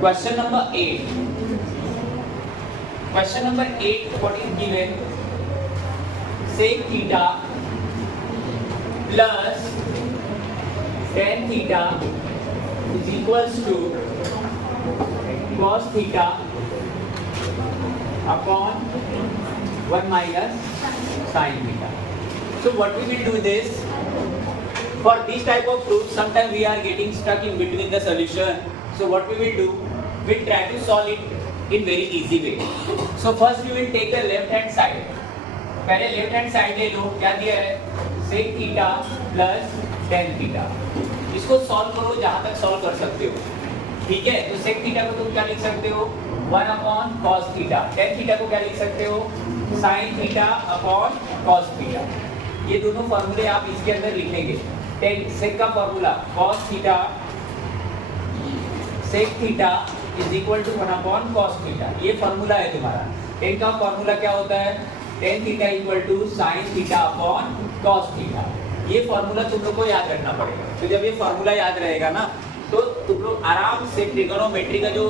Question number 8. Question number 8, what is given? Sec theta plus tan theta is equals to cos theta upon 1 minus sin theta. So what we will do this, for this type of proof sometimes we are getting stuck in between the solution. So what we will do, we'll try to solve it in very easy way. So first we will take the left hand side. पहले left hand side ले लो, क्या दिया है sec theta plus tan theta. इसको solve करो जहां तक solve कर सकते हो, ठीक है. तो sec थीटा को तुम क्या लिख सकते हो 1 upon cos theta, tan theta को क्या लिख सकते हो sin theta upon cos theta. ये दोनों फॉर्मूले आप इसके अंदर लिखेंगे. tan sec का formula cos theta sec theta is equal to 1 upon cos theta. ये फॉर्मूला है तुम्हारा. tan का फॉर्मूला क्या होता है tan theta equal to sin theta upon cos theta. ये फॉर्मूला तुम लोग को याद रखना पड़ेगा. तो जब ये फॉर्मूला याद रहेगा ना तो तुम लोग आराम से ट्रिगोनोमेट्री का जो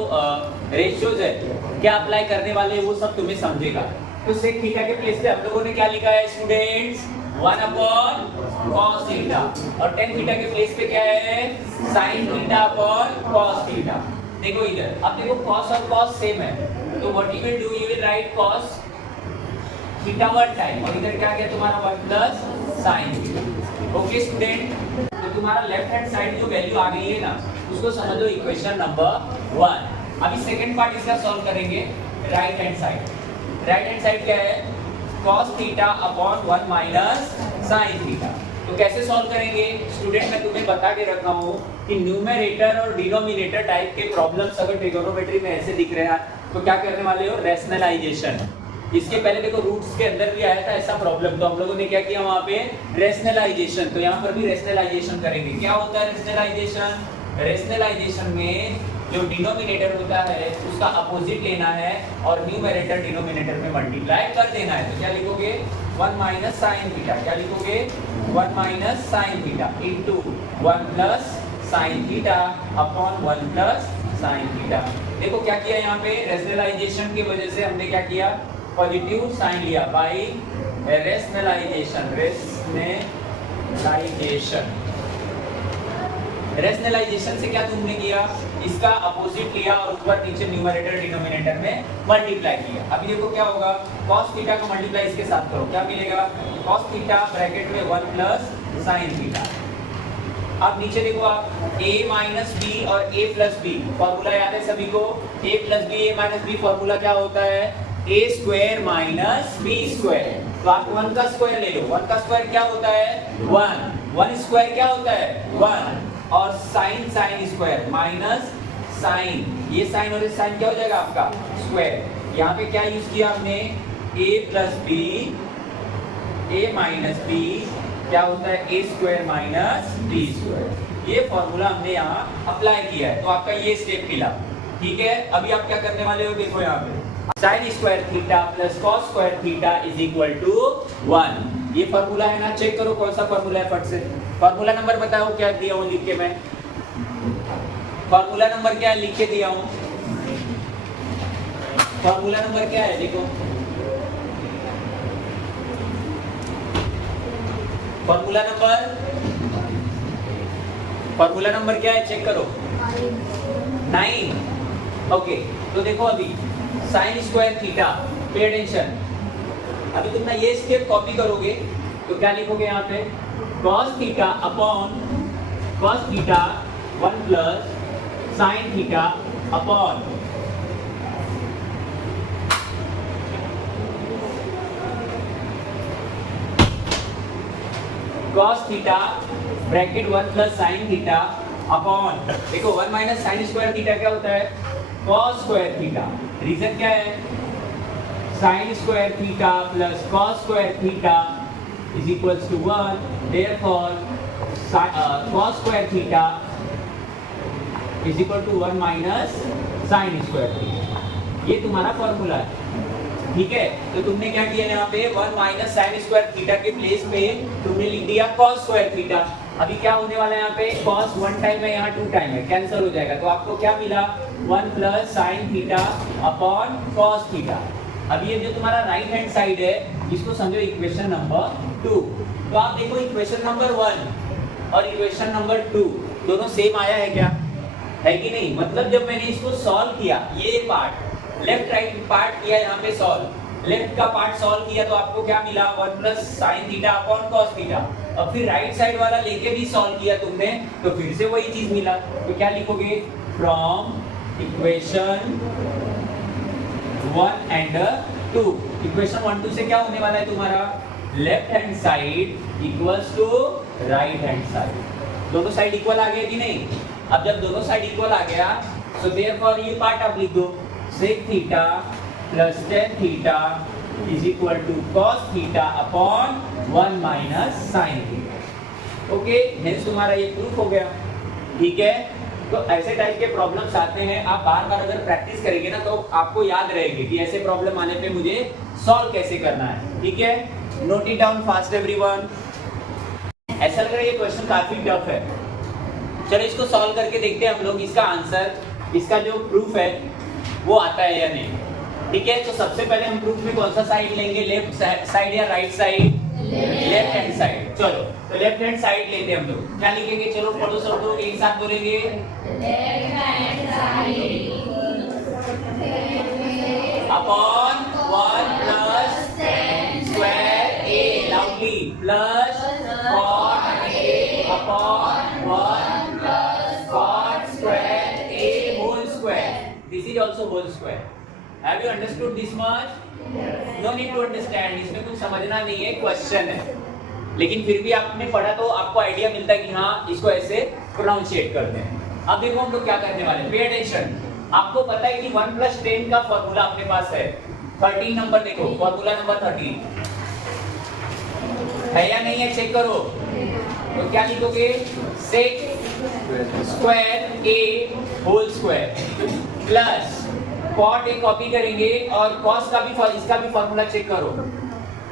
रेशियोज है क्या अप्लाई करने वाले वो सब तुम्हें समझेगा. तो sec थीटा के प्लेस पे हम लोगों ने क्या लिखा है स्टूडेंट्स 1 अपॉन cos थीटा, और tan थीटा के प्लेस पे क्या है sin theta upon cos theta. देखो इधर, अब देखो cos और cos सेम है, तो what you will do, you will write cos theta one time, और इधर क्या गया तुम्हारा 1 plus sin theta. Okay student, तो तुम्हारा लेफ्ट हैंड साइड जो वैल्यू आ गई है ना उसको समझो इक्वेशन नंबर 1. अभी सेकंड पार्ट इसका सॉल्व करेंगे. Right hand side, right hand side क्या है cos theta upon 1 minus sin theta. तो कैसे सॉल्व करेंगे स्टूडेंट, मैं तुम्हें बता के रखा हूँ कि न्यूमेरेटर और डिनोमिनेटर टाइप के प्रॉब्लम्स अगर ट्रिगोनोमेट्री में ऐसे दिख रहे हैं तो क्या करने वाले हो रैशनलाइजेशन. इसके पहले देखो रूट्स के अंदर भी आया था ऐसा प्रॉब्लम, तो हम लोगों ने क्या किया वहाँ पे रैशनलाइजेशन. तो यहाँ पर भी रैशनलाइजेशन करेंगे. क्या होता है रैशनलाइजेशन, रैशनलाइजेशन में जो डिनोमिनेटर होता है उसका अपोजिट लेना है और न्यूमरेटर डिनोमिनेटर में मल्टीप्लाई कर देना है. तो क्या लिखोगे 1 माइनस sin थीटा, क्या लिखोगे 1 minus sin theta into 1 plus sin theta upon 1 plus sin theta. देखो क्या किया यहाँ पे रैशनलाइजेशन की वजह से हमने क्या किया पॉजिटिव साइन लिया बाय रैशनलाइजेशन. रैशनलाइजेशन से क्या तुमने किया इसका अपोजिट लिया और ऊपर नीचे न्यूमरेटर डिनोमिनेटर में मल्टीप्लाई किया. अभी देखो क्या होगा cos थीटा का मल्टीप्लाई इसके साथ करो, क्या मिलेगा cos थीटा ब्रैकेट में 1 प्लस sin थीटा. अब नीचे देखो आप a माइनस बी और a प्लस बी फॉर्मूला याद है सभी को. a plus b a minus b formula क्या होता है a square minus b square. तो आप 1 का स्क्वायर ले लो, 1 का स्क्वायर क्या होता है 1 स्क्वायर क्या होता है 1, और sine sine square minus sine, ये साइन और ये साइन क्या हो जाएगा आपका स्क्वायर. यहाँ पे क्या यूज किया हमने a plus b a minus b क्या होता है a square minus b square. ये फॉर्मूला हमने यहाँ अप्लाई किया है, तो आपका ये स्टेप मिला. ठीक है, अभी आप क्या करने वाले हो देखो यहाँ पे sine square theta plus cos square theta is equal to 1. ये फॉर्मूला है ना, चेक करो कौन सा फॉर्मूला है फट से. फॉर्मूला नंबर बताओ क्या दिया हूँ लिख के, मैं फॉर्मूला नंबर क्या है लिख के दिया हूँ. फॉर्मूला नंबर क्या है देखो, फॉर्मूला नंबर क्या है चेक करो 9. ओके, तो देखो अभी sign square theta, pay attention. अभी तुम ना ये स्टेप कॉपी करोगे तो क्या लिखोगे यहाँ पे cos theta upon cos theta 1 plus sin theta upon cos theta bracket 1 plus sin theta upon देखो 1 माइनस साइन स्क्वायर थीटा क्या होता है cos स्क्वायर थीटा. रीजन क्या है sin square theta plus cos square theta is equals to 1. Therefore cos square theta is equal to 1 minus sin square theta. ये तुम्हारा formula है. ठीक है, तो तुमने क्या किया यहाँ पे 1 माइनस साइन स्क्वायर थीटा के प्लेस पे तुमने लिख दिया cos स्क्वायर थीटा. अभी क्या होने वाला है यहाँ पे, cos 1 टाइम है, यहाँ 2 टाइम है, कैंसिल हो जाएगा। तो आपको क्या मिला, 1 plus sine theta upon cos theta. अभी ये जो तुम्हारा राइट हैंड साइड है इसको समझो इक्वेशन नंबर 2। तो आप देखो इक्वेशन नंबर 1 और इक्वेशन नंबर 2 दोनों सेम आया है क्या, है कि नहीं। मतलब जब मैंने इसको सॉल्व किया, ये पार्ट लेफ्ट राइट पार्ट किया यहाँ पे सॉल्व, लेफ्ट का पार्ट सॉल्व किया तो आपको क्या मिला, 1 plus sine theta upon cos theta. और फिर राइट साइड वाला लेके भी सॉल्व किया तुमने तो फिर से वही चीज मिला। तो क्या लिखोगे, फ्रॉम इक्वेशन 1 एंड 2। इक्वेशन 1 2 से क्या होने वाला है तुम्हारा, left hand side equals to right hand side. दोनों साइड इक्वल आ गए कि नहीं। अब जब दोनों साइड इक्वल आ गया सो देयरफॉर ये पार्ट आप लिख दो, sec theta plus tan theta is equal to cos theta upon 1 minus sin theta. Okay, hence तुम्हारा ये प्रूफ हो गया। ठीक है, तो ऐसे टाइप के प्रॉब्लम्स आते हैं, आप बार बार अगर प्रैक्टिस करेंगे ना तो आपको याद रहेगी कि ऐसे प्रॉब्लम आने पे मुझे सॉल्व कैसे करना है। ठीक है, note it down fast everyone. ऐसा लग रहा है ये क्वेश्चन काफी टफ है। चलो इसको सॉल्व करके देखते हैं हम लोग, इसका आंसर, इसका जो प्रूफ है वो आता है या नहीं। ठीक है, तो सबसे पहले हम प्रूफ में कौन सा साइड लेंगे, लेफ्ट साइड या right side, left hand side. चलो तो लेफ्ट हैंड साइड लेते हैं हम लोग। क्या लिखेंगे, चलो पढ़ो सब लोग एक साथ बोलेंगे, left hand side upon 1 plus square a, loudly, plus cot a upon 1 plus cot square a whole square. This is also whole square. Have you understood this much? No need to understand, इसमें कुछ समझना नहीं है, question है। लेकिन फिर भी आपने पढ़ा तो आपको आइडिया मिलता है कि हाँ इसको ऐसे प्रोनाउंशिएट करते हैं। अब देखो हम लोग क्या करने वाले हैं, पे अटेंशन। आपको पता है कि 1 प्लस 10 का फॉर्मूला अपने पास है, 13 नंबर देखो, फॉर्मूला नंबर 13 है या नहीं है, चेक करो। तो क्या लिखोगे, sec square a whole square plus cot a copy करेंगे और cos का भी, इसका भी फॉर्मूला चेक करो,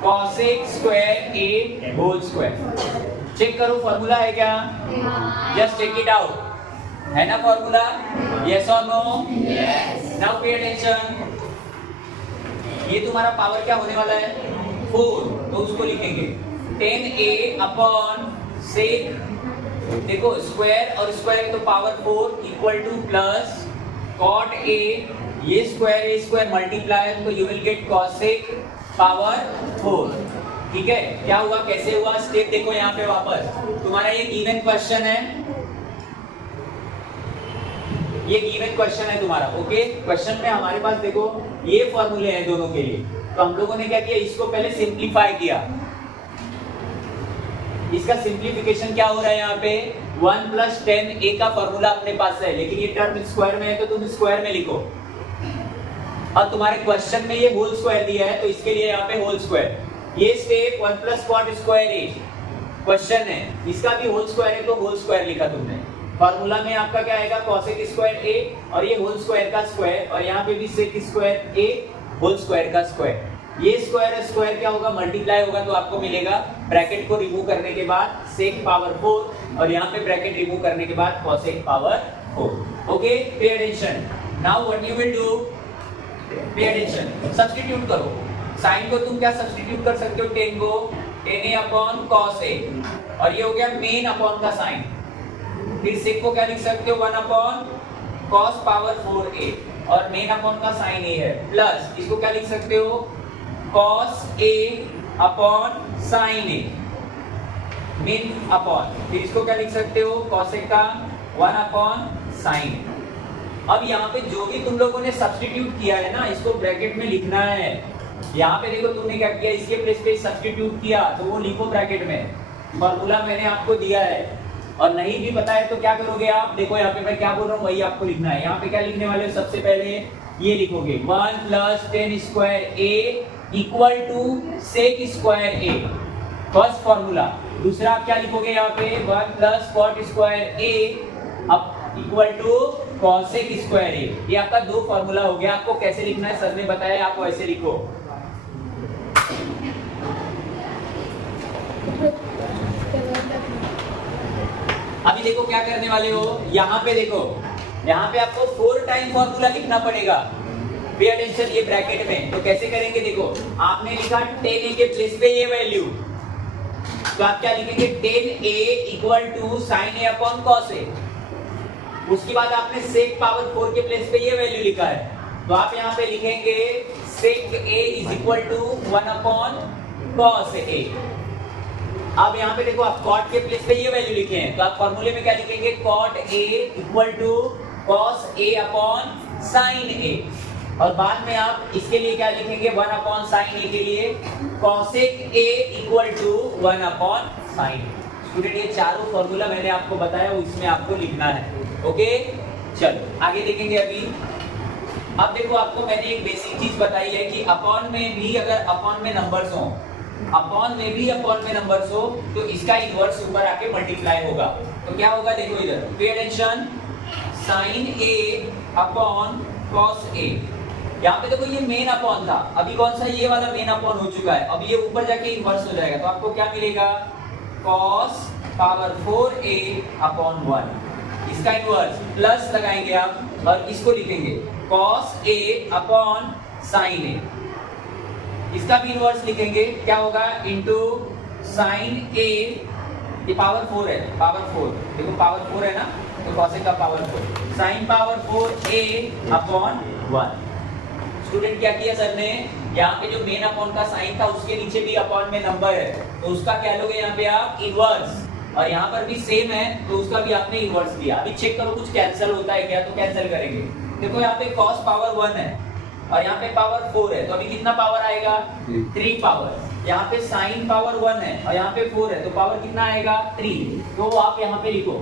cosec square a whole square. Check करो फॉर्मूला है क्या, जस्ट चेक इट आउट, है ना फॉर्मूला, यस और no? Yes. Now pay attention, ये तुम्हारा पावर क्या होने वाला है, 4, तो उसको लिखेंगे 10a अपॉन sec, देखो स्क्वायर और स्क्वायर तो power 4 equal two plus cot a, ये स्क्वायर मल्टीप्लाई तो you will get cosec power 4। ठीक है, क्या हुआ, कैसे हुआ, स्टेप देखो यहाँ पे वापस। तुम्हारा ये गिवन क्वेश्चन है, ये गिवन क्वेश्चन है तुम्हारा। ओके, क्वेश्चन में हमारे पास देखो ये फॉर्मूले हैं दोनों के लिए। तो हम लोगों ने क्या किया, इसको पहले सिंप्लीफाई किया। इसका सिंप्लीफिकेशन क्या हो रहा है यहाँ पे, 1 प्लस 10a का फॉर्मूला अपने पास है, लेकिन ये टर्म स्क्वायर में है तो तुम स्क्वायर में लिखो। और तुम्हारे क्वेश्चन में ये होल स्क्वायर दिया है तो इसके लिए यहाँ पे होल स्क्वायर। ये step 1 plus cot square a question है, इसका भी होल स्क्वायर है तो होल स्क्वायर लिखा तुमने। फॉर्मूला में आपका क्या आएगा, cosec स्क्वायर a और ये होल स्क्वायर का स्क्वायर, और यहाँ पे भी sec square a whole square का स्क्वायर। ये स्क्वायर स्क्वायर क्या होगा, मल्टीप्लाई होगा तो आपको मिलेगा, ब्रैकेट को रिमूव करने के बाद sec पावर 4 और यहाँ पे ब्रैकेट रिमूव करने के बाद cosec power 4। Okay, pay attention. Now what you will do, pay attention, substitute करो। साइन को तुम क्या सब्स्टिट्यूट कर सकते हो, 10 को 10a अपॉन cos a, और ये हो गया मेन अपॉन का साइन। फिर sec को क्या लिख सकते हो, 1 अपॉन cos पावर 4a, और मेन अपॉन का साइन a है, प्लस इसको क्या लिख सकते हो, cos a upon sin a, main upon, फिर इसको क्या लिख सकते हो, cosec का 1 अपॉन sin। अब यहाँ पे जो भी तुम लोगों ने सब्स्टिट्यूट किया है ना, इसको ब्रैकेट में लिखना है। यहाँ पे देखो तुमने क्या किया, इसके प्लेस पे सब्स्टिट्यूट किया तो वो लिखो ब्रैकेट में, फॉर्मूला मैंने आपको दिया है। और नहीं भी पता है तो क्या करोगे आप, देखो यहाँ पे मैं क्या बोल रहा हूँ वही आपको लिखना है। यहाँ पे क्या लिखने वाले हो, सबसे पहले ये लिखोगे 1 plus 10 square a equal to sec square a, first formula. दूसरा आप क्या लिखोगे यहाँ पे, 1 प्लस cot स्क्वायर a अब equal to cosec square a। ये आपका दो फॉर्मूला हो गया। आपको कैसे लिखना है सर ने बताया, आपको ऐसे लिखो, अभी देखो क्या करने वाले हो, यहाँ पे देखो, यहाँ पे आपको 4 टाइम फॉर्मूला लिखना पड़ेगा। पे अटेंशन, ये ब्रैकेट में। तो कैसे करेंगे देखो, आपने लिखा 10a के प्लेस पे ये वैल्यू, तो आप क्या लिखेंगे 10a equal to sine A upon cos A. उसके बाद आपने सेक पावर 4 के प्लेस पे ये वैल्यू लिखा है, तो आप यहाँ पे लिखेंगे sec A is equal to 1 upon cos A. अब यहाँ पे देखो आप कॉट के प्लेस पे ये वैल्यू लिखे हैं, तो आप फॉर्मूले में क्या लिखेंगे cot A equal to cos A upon sine A. और बाद में आप इसके लिए क्या लिखेंगे 1 अपॉन साइन ए के लिए cosec a equal to 1 upon sine. Student ये चारों फॉर्मूला मैंने आपको बताया, इसमें आपको लिखना है। ओके, चलो आगे देखेंगे। अभी अब देखो, आपको मैंने एक बेसिक चीज बताई है कि अपॉन में भी अगर अपॉन में नंबर्स हो, अपॉन में भी अपॉन में नंबर्स हो, तो इसका इनवर्स ऊपर आके मल्टीप्लाई होगा। तो क्या होगा देखो इधर, pay attention, sign A upon cos ए। यहाँ पे देखो ये मेन अपॉन था, अभी कौन सा ये वाला मेन अपॉन हो चुका है, अब ये ऊपर जाके इनवर्स हो जाएगा। तो आपको क्या मिलेगा cos पावर 4a अपॉन 1, इसका इनवर्स प्लस लगाएंगे आप और इसको लिखेंगे cos a upon sin a। इसका भी इनवर्स लिखेंगे, क्या होगा इनटू sin a, ये पावर 4 है, पावर 4 देखो पावर 4 है ना, तो cos a का power 4, sin power 4a upon 1। Student क्या किया सर ने, यहाँ पे जो मेन अपॉन का साइन था उसके नीचे भी अपॉन में नंबर है, तो उसका क्या लोगे यहाँ पे आप इनवर्स, और यहाँ पर भी सेम है तो उसका भी आपने इनवर्स दिया। अभी चेक करो कुछ कैंसिल होता है क्या, तो कैंसिल करेंगे। देखो यहाँ पे cos पावर 1 है और यहाँ पे पावर 4 है, तो अभी कितना पावर आएगा 3 पावर। यहाँ पे साइन पावर 1 है और यहाँ पे 4 है, तो पावर कितना आएगा 3। तो आप यहाँ पे लिखो,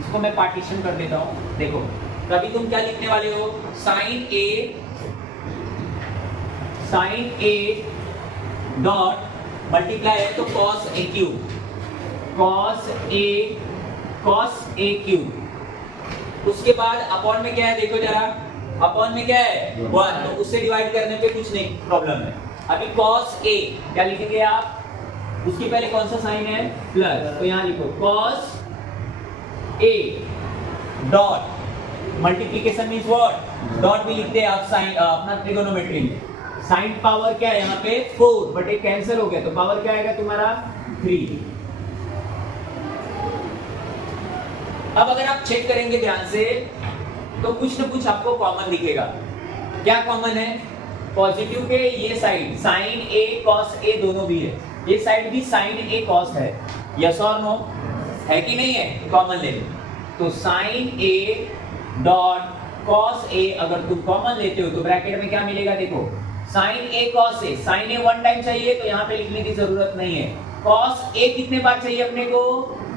इसको मैं पार्टीशन कर देता हूँ। देखो तो अभी तुम क्या लिखने वाले हो, साइन ए डॉट मल्टीप्लाई है तो cos a cube, cos a cube. उसके बाद अपॉन में क्या है देखो जरा, अपॉन में क्या है 1, तो उससे डिवाइड करने पे कुछ नहीं प्रॉब्लम है। अभी cos a क्या लिखेंगे आप, उसके पहले कौन सा साइन है प्लस, तो यहाँ लिखो cos a dot multiplication means what, dot भी लिखते हैं आप साइन अपना ट्रिगोनोमेट्री में। साइन पावर क्या है यहाँ पे 4, बट एक कैंसिल हो गया तो पावर क्या आएगा तुम्हारा 3। अब अगर आप चेक करेंगे ध्यान से तो कुछ ना कुछ आपको कॉमन दिखेगा। क्या कॉमन है, पॉजिटिव के ये side sign A cos A दोनों भी है, ये साइड भी साइन ए कॉस है, यस और नो, है कि नहीं है, कॉमन ले लो। तो साइन ए डॉट कॉस ए अगर तुम कॉमन लेते हो तो ब्रैकेट में क्या मिलेगा देखो, sign A cos A, sign A 1 time चाहिए तो यहाँ पे लिखने की जरूरत नहीं है। कॉस ए कितने बार चाहिए अपने को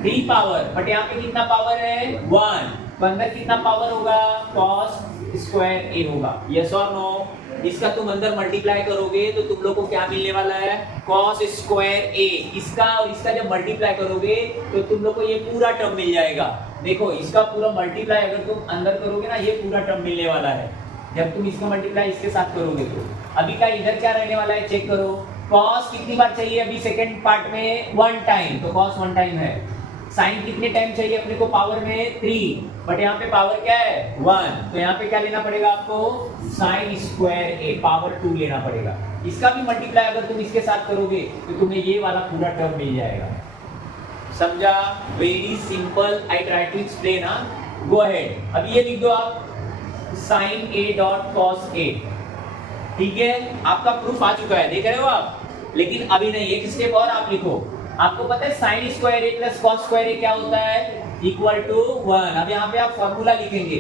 3 पावर, बट यहाँ पे कितना पावर है 1, तो अंदर कितना पावर होगा cos स्क्वायर ए होगा, यस और नो। इसका तुम अंदर मल्टीप्लाई करोगे तो तुम लोग को क्या मिलने वाला है cos स्क्वायर ए। इसका और इसका जब मल्टीप्लाई करोगे तो तुम लोग को ये पूरा टर्म मिल जाएगा। देखो इसका पूरा मल्टीप्लाई अगर तुम अंदर करोगे ना, ये पूरा टर्म मिलने वाला है जब तुम इसका मल्टीप्लाई इसके साथ करोगे। तो अभी का इधर क्या रहने वाला है चेक करो, cos कितनी बार चाहिए अभी सेकंड पार्ट में 1 टाइम, तो cos 1 टाइम है। साइन कितने टाइम चाहिए अपने को पावर में 3, बट यहाँ पे पावर क्या है 1, तो यहाँ पे क्या लेना पड़ेगा आपको साइन स्क्वायर ए पावर 2 लेना पड़ेगा। इसका भी मल्टीप्लाई अगर तुम इसके साथ करोगे तो तुम्हें ये वाला पूरा टर्म मिल जाएगा। समझा, very simple, I try to explain. Go ahead, अभी ये लिख दो आप sine a dot cos a, ठीक है, आपका प्रूफ आ चुका है, देख रहे हो आप। लेकिन अभी नहीं, एक स्टेप और आप लिखो। आपको पता है साइन स्क्वायर ए प्लस कॉस स्क्वायर ए क्या होता है, इक्वल टू 1। अब यहाँ पे आप फॉर्मूला लिखेंगे,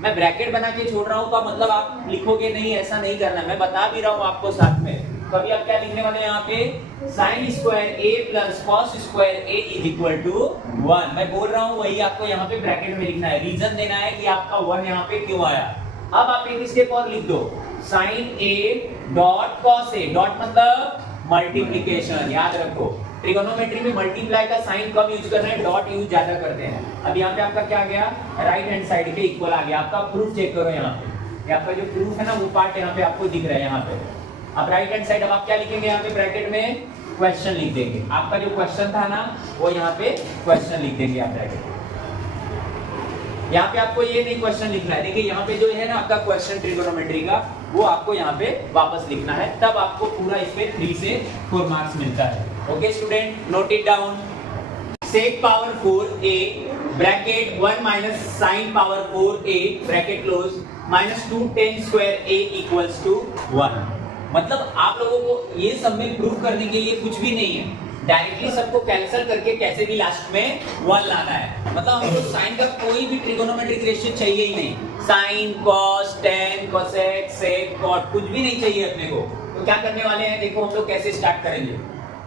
मैं ब्रैकेट बना के छोड़ रहा हूँ का मतलब आप लिखोगे नहीं, ऐसा नहीं करना, मैं बता भी रहा हूँ आपको साथ में। तो अभी आप क्या लिखने वाले हैं यहाँ पे, sine square A plus cos square a is equal to 1। मैं बोल रहा हूँ वही आपको यहाँ पे ब्रैकेट में लिखना है, रीजन देना है कि आपका 1 यहाँ पे क्यों आया। अब आप एक स्टेप और लिख दो, sine a dot cos a, dot मतलब मल्टीप्लीकेशन, याद रखो ट्रिगोनोमेट्री में मल्टीप्लाई का साइन कम यूज कर रहे हैं, डॉट यूज ज्यादा करते हैं। अब यहाँ पे आपका क्या आ गया, राइट हैंड साइड पे इक्वल आ गया। आपका प्रूफ चेक करो, यहाँ पे आपका जो प्रूफ है ना वो पार्ट यहाँ पे आपको दिख रहा है यहाँ पे। अब राइट हैंड साइड, अब आप क्या लिखेंगे यहाँ पे ब्रैकेट में, क्वेश्चन लिख देंगे। आपका जो क्वेश्चन था ना वो यहाँ पे क्वेश्चन लिख देंगे आप ब्रैकेट। यहाँ पे आपको ये नहीं क्वेश्चन लिखना है, देखिए यहाँ पे जो है ना आपका क्वेश्चन ट्रिगोनोमेट्री का वो आपको यहाँ पे वापस लिखना है, तब आपको पूरा इस पे 3 से 4 मार्क्स मिलता है। Okay student, note it down. sec power 4a bracket 1 minus sin power 4a bracket close minus 2 tan square a equals to 1। मतलब आप लोगों को ये सब में प्रूव करने के लिए कुछ भी नहीं है, डायरेक्टली सबको कैंसिल करके कैसे भी लास्ट में 1 लाना है। मतलब हमको साइन का कोई भी ट्रिगोनोमेट्रिक रेशियो चाहिए ही नहीं, sine cos tan cosec sec cot कुछ भी नहीं चाहिए अपने को। तो क्या करने वाले हैं, देखो हम लोग कैसे स्टार्ट करेंगे।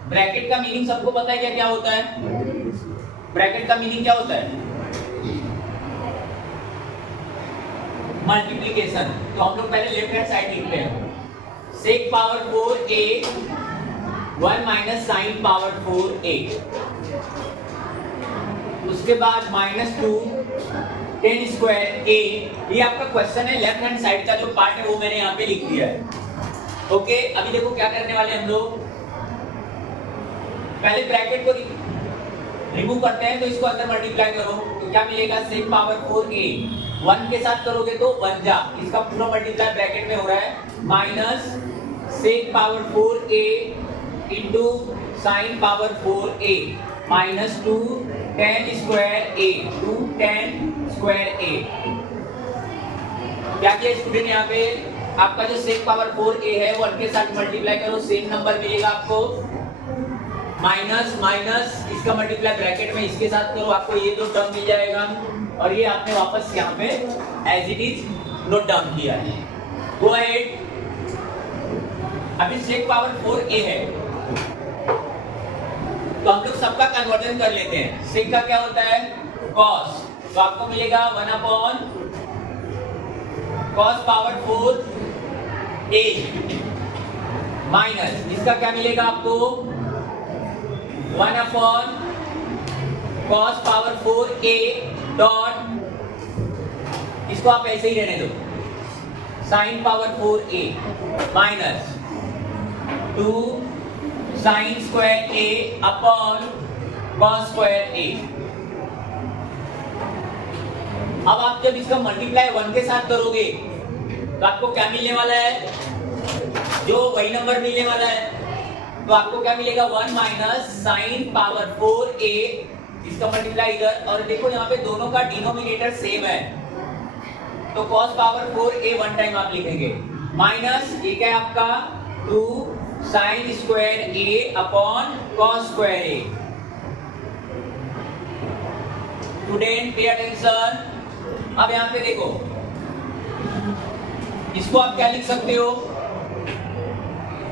ब्रैकेट का मीनिंग सबको पता है क्या होता है? ब्रैकेट का मीनिंग क्या होता है? मल्टीप्लिकेशन। तो हम लोग पहले लेफ्ट हैंड साइड लिखते हैं, sec power 4a 1 minus sine power 4a, उसके बाद माइनस 2 tan स्क्वायर a। ये आपका क्वेश्चन है, लेफ्ट हैंड साइड का जो पार्ट है वो मैंने यहाँ पे लिख दिया है। ओके, अभी देखो क्या करने वाले हम लोग, पहले ब्रैकेट को रिमूव करते हैं, तो इसको अंदर मल्टीप्लाई करो तो क्या मिलेगा, सेक पावर 4a 1 के साथ करोगे तो 1 जा, इसका पूरा मल्टीप्लाई ब्रैकेट में हो रहा है, minus sec power 4a into sine power 4a minus 2 tan square a 2 tan square a। क्या किया स्टूडेंट, यहाँ पे आपका जो सेक पावर 4a है वो 1 के साथ मल्टीप्लाई करो, सेम नंबर मिलेगा आपको, माइनस माइनस इसका मल्टीप्लाई ब्रैकेट में इसके साथ करो, आपको ये दो टर्म मिल जाएगा, और ये आपने वापस यहाँ पे as it is note down किया है। Go ahead. अभी सेक पावर 4a है तो हम लोग सबका कन्वर्जन कर लेते हैं। सेक का क्या होता है, कॉस, तो आपको मिलेगा 1 upon cos power 4a minus इसका क्या मिलेगा आपको 1 upon cos power 4a dot, इसको आप ऐसे ही रहने दो, sign power 4a minus 2 sine square a upon cos square a। अब आप जब इसका मल्टीप्लाई 1 के साथ करोगे तो आपको क्या मिलने वाला है, जो वही नंबर मिलने वाला है, तो आपको क्या मिलेगा 1 माइनस साइन पावर 4a, इसका मल्टीप्लाई इधर, और देखो यहाँ पे दोनों का डिनोमिनेटर सेम है तो cos पावर 4a 1 टाइम आप लिखेंगे, माइनस ये क्या है आपका 2 sine square a upon cos square a। Student pay attention. अब यहाँ पे देखो, इसको आप क्या लिख सकते हो,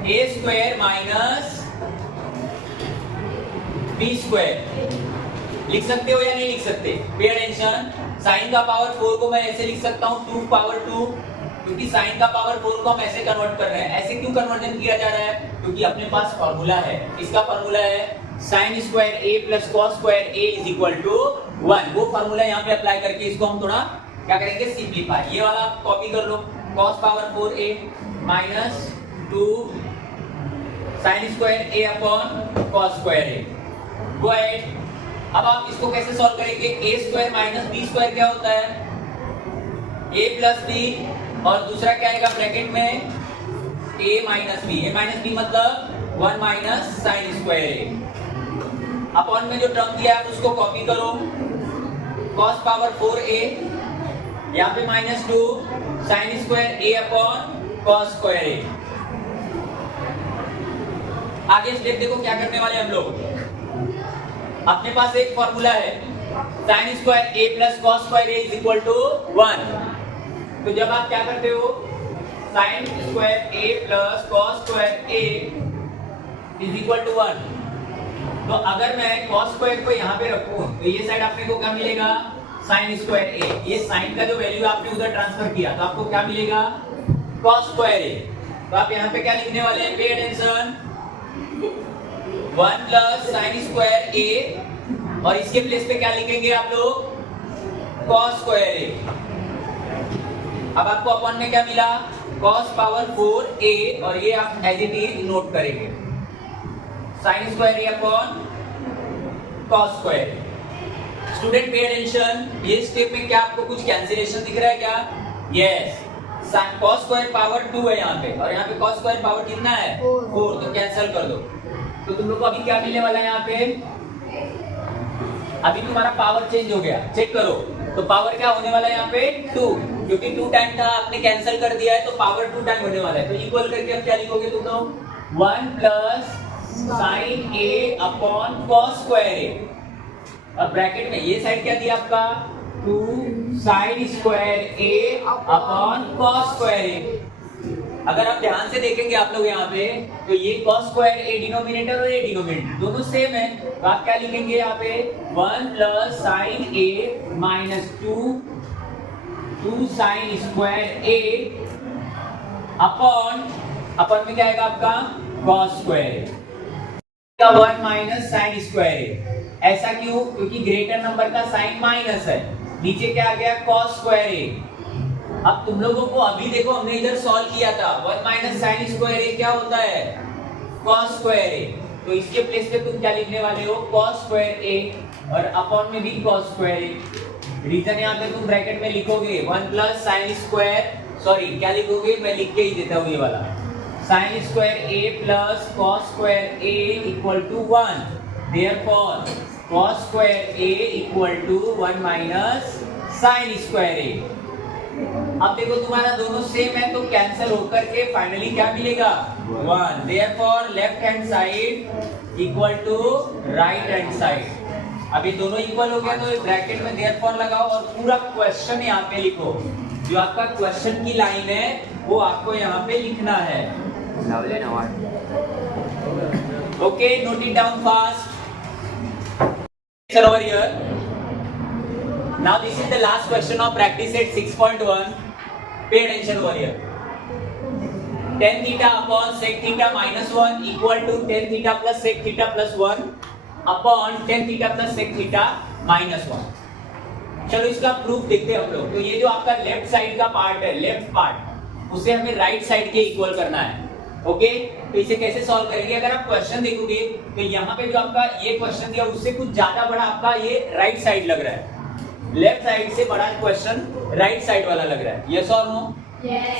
a square minus b square लिख सकते हो या नहीं लिख सकते? Pay attention. साइन का पावर 4 को मैं ऐसे लिख सकता हूँ 2 पावर 2, क्योंकि साइन का पावर 4 को हम ऐसे कन्वर्ट कर रहे हैं। ऐसे क्यों कन्वर्जन किया जा रहा है, क्योंकि अपने पास फॉर्मूला है, इसका फॉर्मूला है sine square a plus cos square a is equal to 1। वो फॉर्मूला यहाँ पे अप्लाई करके इसको हम थोड़ा क्या करेंगे, सिंप्लीफाई। ये वाला आप कॉपी कर लो, cos power 4a minus 2 sine square a upon cos square a। Go ahead. अब आप इसको कैसे सॉल्व करेंगे, a square minus b square क्या होता है, a प्लस b, और दूसरा क्या आएगा ब्रैकेट में a माइनस b मतलब 1 minus sine square a। Upon में जो टर्म दिया है उसको कॉपी करो, cos पावर 4a, यहाँ पे minus 2 sine square a upon cos square a। आगे स्टेप देखो क्या करने वाले हम लोग, अपने पास एक फॉर्मूला है sine square a plus cos square a is equal to 1। तो जब आप क्या करते हो, sine square a plus cos square a is equal to 1, तो अगर मैं कॉस स्क्वायर को यहाँ पे रखूं तो ये साइड आपने को क्या मिलेगा, साइन स्क्वायर a। ये साइन का जो वैल्यू आपने उधर ट्रांसफर किया तो आपको क्या मिलेगा, कॉस स्क्वायर a। तो आप यहाँ पे क्या लिखने वाले हैं, pay attention, 1 plus sign square a, और इसके प्लेस पे क्या लिखेंगे आप लोग, कॉस स्क्वायर a। अब आपको अपॉन में क्या मिला, कॉस पावर 4a, और ये आप एज इट इज नोट करेंगे। Sine square A upon cos square. Student pay attention, ये स्टेप में क्या आपको कुछ कैंसिलेशन दिख रहा है क्या? यस, cos स्क्वायर पावर 2 है यहाँ पे, और यहाँ पे cos स्क्वायर पावर कितना है? 4, तो कैंसिल कर दो। तो तुम लोग को अभी क्या मिलने वाला है यहाँ पे? अभी तुम्हारा पावर चेंज हो गया, चेक करो। तो पावर क्या होने वाला है यहाँ पे? 2, क्योंकि 2 टाइम था, आपने कैंसिल कर दिया है तो पावर 2 टाइम होने वाला है। तो इक्वल करके अब क्या लिखोगे तुम लोग? 1 plus sign A upon cos square A. अब ब्रैकेट में ये साइड क्या दिया आपका? 2 sine square A upon cos square ए। अगर आप ध्यान से देखेंगे आप लोग यहाँ पे, तो ये कॉस स्क्वायर ए डिनोमिनेटर और ए डिनोमिनेटर दोनों सेम है, तो आप क्या लिखेंगे यहाँ पे? 1 plus sign A minus 2 sine square A upon में क्या आएगा आपका? कॉस स्क्वायर का 1 माइनस साइन स्क्वायर ए। ऐसा क्यों? क्योंकि ग्रेटर नंबर का साइन माइनस है, नीचे क्या आ गया? Cos square A. अब तुम लोगों को अभी देखो, हमने इधर सॉल्व किया था, 1 माइनस साइन स्क्वायर ए क्या होता है? कॉस स्क्वायर ए। तो इसके प्लेस पे तुम क्या लिखने वाले हो? कॉस स्क्वायर ए, और अपॉन में भी कॉस स्क्वायर ए। रीजन यहाँ पे तुम ब्रैकेट में लिखोगे 1 प्लस साइन स्क्वायर, सॉरी क्या लिखोगे? मैं लिख के ही देता हूँ ये वाला, sine square A plus cos square A equal to 1, therefore cos square A equal to 1 minus sine square A. अब देखो तुम्हारा दोनों सेम है, तो कैंसिल होकर के फाइनली क्या मिलेगा? 1, therefore left hand side equal to right hand side. अब ये दोनों इक्वल हो गया, तो ब्रैकेट में देयरफॉर लगाओ और पूरा क्वेश्चन यहाँ पे लिखो। जो आपका क्वेश्चन की लाइन है वो आपको यहाँ पे लिखना है। Okay, note it down fast. Over here. Now this is the last question of practice set 6.1. Pay attention over here. Tan theta upon sec theta minus 1 equal to tan theta plus sec theta plus 1 upon tan theta plus sec theta minus 1. चलो इसका proof देखते हैं हम लोग। तो ये जो आपका लेफ्ट साइड का पार्ट है, लेफ्ट पार्ट, उसे हमें राइट साइड के इक्वल करना है। ओके, तो इसे कैसे सॉल्व करेंगे? अगर आप क्वेश्चन देखोगे तो यहाँ पे जो आपका ये क्वेश्चन दिया उससे कुछ ज्यादा बड़ा आपका ये राइट साइड लग रहा है, लेफ्ट साइड से बड़ा क्वेश्चन राइट साइड वाला लग रहा है। यस और नो?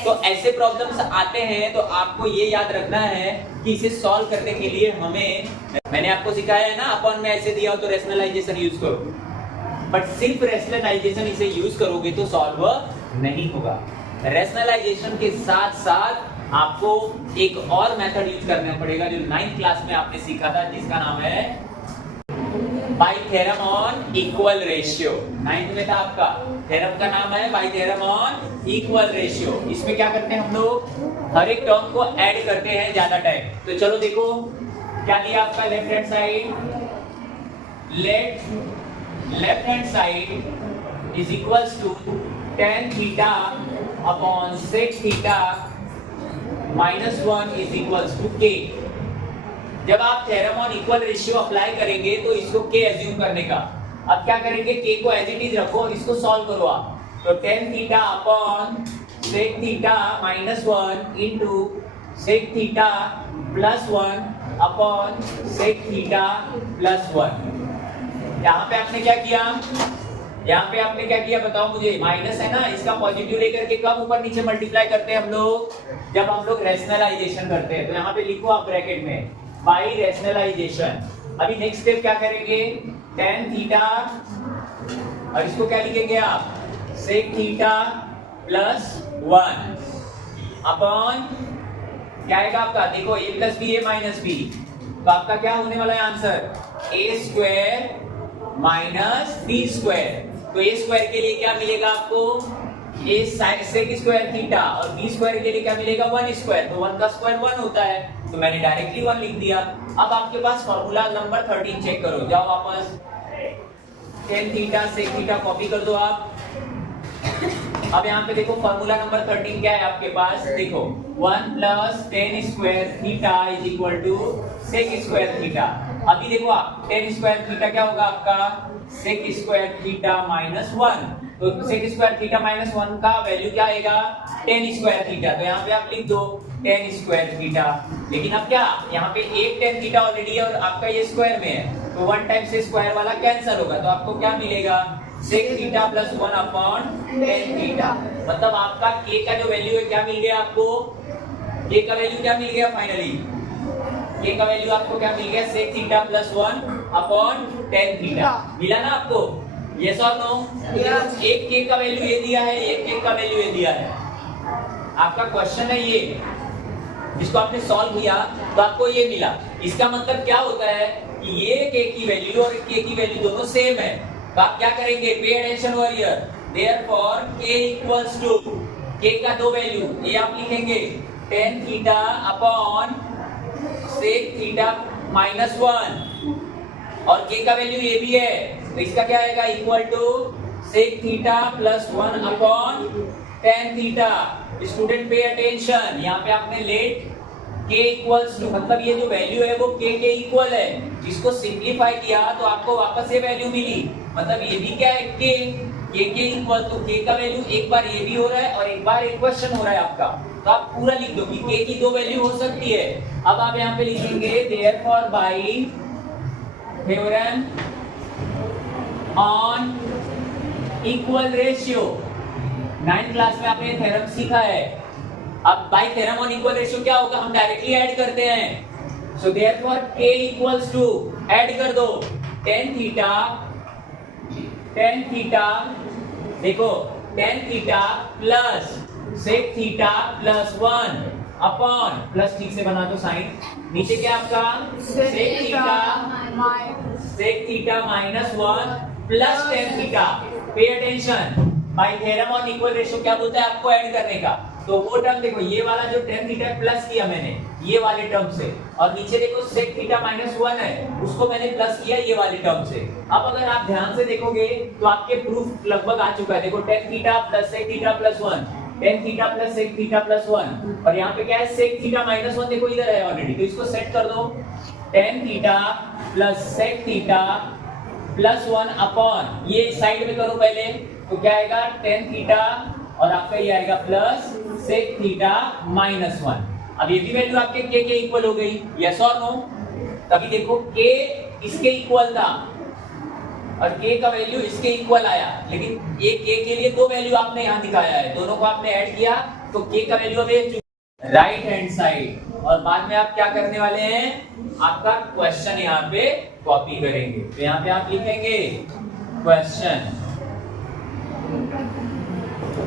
तो ऐसे प्रॉब्लम्स आते हैं, तो आपको ये याद रखना है कि इसे सॉल्व करने के लिए हमें, मैंने आपको सिखाया है ना, अपन में ऐसे दिया हो तो रेशनलाइजेशन यूज करो, बट सिर्फ रेशनलाइजेशन इसे यूज करोगे तो सॉल्व नहीं होगा। रेशनलाइजेशन के साथ साथ आपको एक और मेथड यूज करना पड़ेगा जो 9th क्लास में आपने सीखा था, जिसका नाम है by theorem on equal ratio. 9th में था आपका, थ्योरम का नाम है by theorem on equal ratio. इसमें क्या करते हैं हम लोग? हर एक टर्म को ऐड करते हैं ज्यादा टाइम। तो चलो देखो क्या लिया आपका left hand side, left hand side is equals to tan theta upon sec theta minus 1 is equals to k। जब आप theorem on equal ratio apply करेंगे तो इसको k एज्यूम करने का। अब क्या करेंगे? k को एज इट इज रखो और इसको सॉल्व करो आप। तो tan theta upon sec theta minus 1 into sec theta plus 1 upon sec theta plus 1। यहाँ पे आपने क्या किया? यहाँ पे आपने क्या किया बताओ मुझे? माइनस है ना, इसका पॉजिटिव लेकर के कब ऊपर नीचे मल्टीप्लाई करते हैं हम लोग? जब हम लोग रेशनलाइजेशन करते हैं। तो यहाँ पे लिखो आप ब्रैकेट में बाई रेशनलाइजेशन। अभी नेक्स्ट स्टेप क्या करेंगे? tan थीटा, और इसको क्या लिखेंगे आप? sec थीटा प्लस 1 अपॉन क्या आएगा आपका? देखो a plus b, a minus b, तो आपका क्या होने वाला है answer? a square minus b square. तो a स्क्वायर के लिए क्या मिलेगा आपको? a sec स्क्वायर थीटा, और b स्क्वायर के लिए क्या मिलेगा? 1 स्क्वायर। तो 1 का स्क्वायर 1 होता है, तो मैंने डायरेक्टली 1 लिख दिया। अब आपके पास फॉर्मूला नंबर 13 चेक करो, जाओ वापस। tan theta sec theta copy कर दो आप। अब यहाँ पे देखो फॉर्मूला नंबर 13 क्या है आपके पास? देखो 1 plus tan square theta is equal to sec square theta. अभी देखो आप tan स्क्वायर थीटा क्या होगा आपका? sec square theta minus 1। तो sec स्क्वायर थीटा माइनस 1 का वैल्यू क्या आएगा, tan स्क्वायर थीटा। तो यहाँ पे आप लिख दो tan स्क्वायर थीटा। लेकिन अब क्या, यहाँ पे एक tan थीटा ऑलरेडी है और आपका ये स्क्वायर में है, तो 1 टाइम से स्क्वायर वाला कैंसिल होगा, तो आपको क्या मिलेगा, sec theta plus 1 upon tan theta. मतलब आपका k का जो वैल्यू है क्या मिल गया आपको, k का वैल्यू क्या मिल गया फाइनली, k का वैल्यू आपको क्या मिल गया, sec theta plus 1 upon tan theta. मिला ना आपको, यस और नो? एक k का वैल्यू ये दिया है, एक k का वैल्यू ये दिया है। आपका क्वेश्चन है ये, जिसको आपने सॉल्व किया तो आपको ये मिला। इसका मतलब क्या होता है कि ये k की वैल्यू और k की वैल्यू दोनों सेम है। तो आप क्या करेंगे, pay attention over here, therefore k equals to, k का दो वैल्यू ये आप लिखेंगे tan theta upon sec theta minus 1 और k का वैल्यू ये भी है, तो इसका क्या आएगा, equal to sec theta plus 1 upon tan theta. Student pay attention, यहाँ पे आपने लेट k इक्वल्स टू, मतलब ये जो वैल्यू है वो k के इक्वल है। जिसको सिंप्लीफाई किया तो आपको वापस ये वैल्यू मिली, मतलब ये भी क्या है, k के इक्वल। तो k का वैल्यू एक बार ये भी हो रहा है और एक बार एक क्वेश्चन हो रहा है आपका, तो आप पूरा लिख दो कि k की दो वैल्यू हो सकती है। अब आप यहाँ पे लिखेंगे therefore by theorem on equal ratio. 9th class में आपने थ्योरम सीखा है। अब by theorem on equal ratio क्या होगा, हम डायरेक्टली ऐड करते हैं। So therefore k equals to, add कर दो tan थीटा, देखो tan theta plus sec theta plus 1 upon, plus ठीक से बना दो साइन, नीचे क्या आपका sec theta minus 1 plus tan theta. Pay attention, by theorem on equal ratio क्या बोलता है आपको ऐड करने का। तो वो टर्म देखो, ये वाला जो tan थीटा प्लस किया मैंने ये वाले टर्म से, और नीचे देखो sec थीटा माइनस 1 है, उसको मैंने प्लस किया ये वाले टर्म से। अब अगर आप ध्यान से देखोगे तो आपके प्रूफ लगभग आ चुका है। देखो tan theta plus sec theta plus 1, tan theta plus sec theta plus 1, और यहाँ पे क्या है sec थीटा माइनस 1, देखो इधर है ऑलरेडी, तो इसको सेट कर दो tan theta plus sec theta plus 1 upon, ये साइड में करो पहले, तो क्या आएगा tan थीटा और आपका ये आएगा प्लस sec थीटा माइनस 1। अब ये भी वैल्यू आपके k के इक्वल हो गई, यस और नो? तभी देखो k इसके इक्वल था और k का वैल्यू इसके इक्वल आया, लेकिन ये k के लिए दो वैल्यू आपने यहाँ दिखाया है, दोनों को आपने ऐड किया तो k का वैल्यू अब राइट हैंड साइड। और बाद में आप क्या करने वाले हैं, आपका क्वेश्चन यहाँ पे कॉपी करेंगे। तो यहाँ पे आप लिखेंगे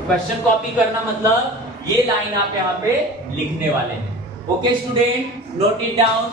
क्वेश्चन कॉपी करना मतलब ये लाइन आप यहाँ पे लिखने वाले हैं। Okay student, note it down.